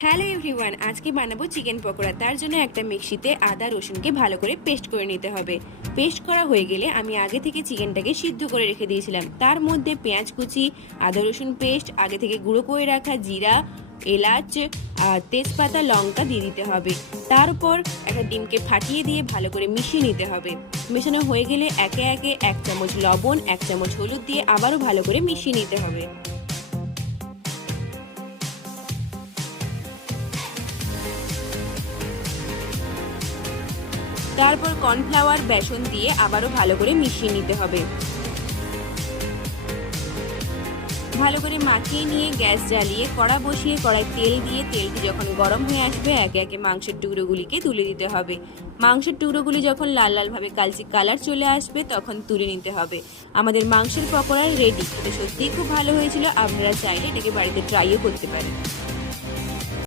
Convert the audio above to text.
Hello everyone, আজকে বানাবো chicken pakora. তার জন্য একটা মিক্সিতে আদা রসুনকে ভালো করে পেস্ট করে নিতে হবে। পেস্ট করা হয়ে গেলে আমি আগে থেকে চিকেনটাকে সিদ্ধ করে রেখে দিয়েছিলাম। তার মধ্যে পেঁয়াজ কুচি, আদা রসুন পেস্ট, আগে থেকে গুঁড়ো করে রাখা জিরা, এলাচ আর তেজপাতা, লঙ্কা দিয়ে দিতে হবে। তারপর একটা ডিমকে ফাটিয়ে দিয়ে ভালো করে মিশিয়ে নিতে হবে। মেশানো হয়ে গেলে একে একে 1 চামচ লবণ, 1 চামচ হলুদ দিয়ে আবারও ভালো করে মিশিয়ে নিতে হবে। তারপর কর্নফ্লাওয়ার, বেসন দিয়ে আবারও ভালো করে মিশিয়ে নিতে হবে। ভালো করে মাখিয়ে নিয়ে গ্যাস জ্বালিয়ে কড়া বসিয়ে কড়াই তেল দিয়ে তেলটি যখন গরম হয়ে আসবে একে একে মাংসের টুকরোগুলিকে তুলে দিতে হবে। মাংসের টুকরোগুলি যখন লাল লালভাবে কালচে কালার চলে আসবে তখন তুলে নিতে হবে। আমাদের মাংসের পকোড়া রেডি। এটা সত্যিই খুব ভালো হয়েছিল। আপনারা চাইলে এটাকে বাড়িতে ট্রাইও করতে পারেন।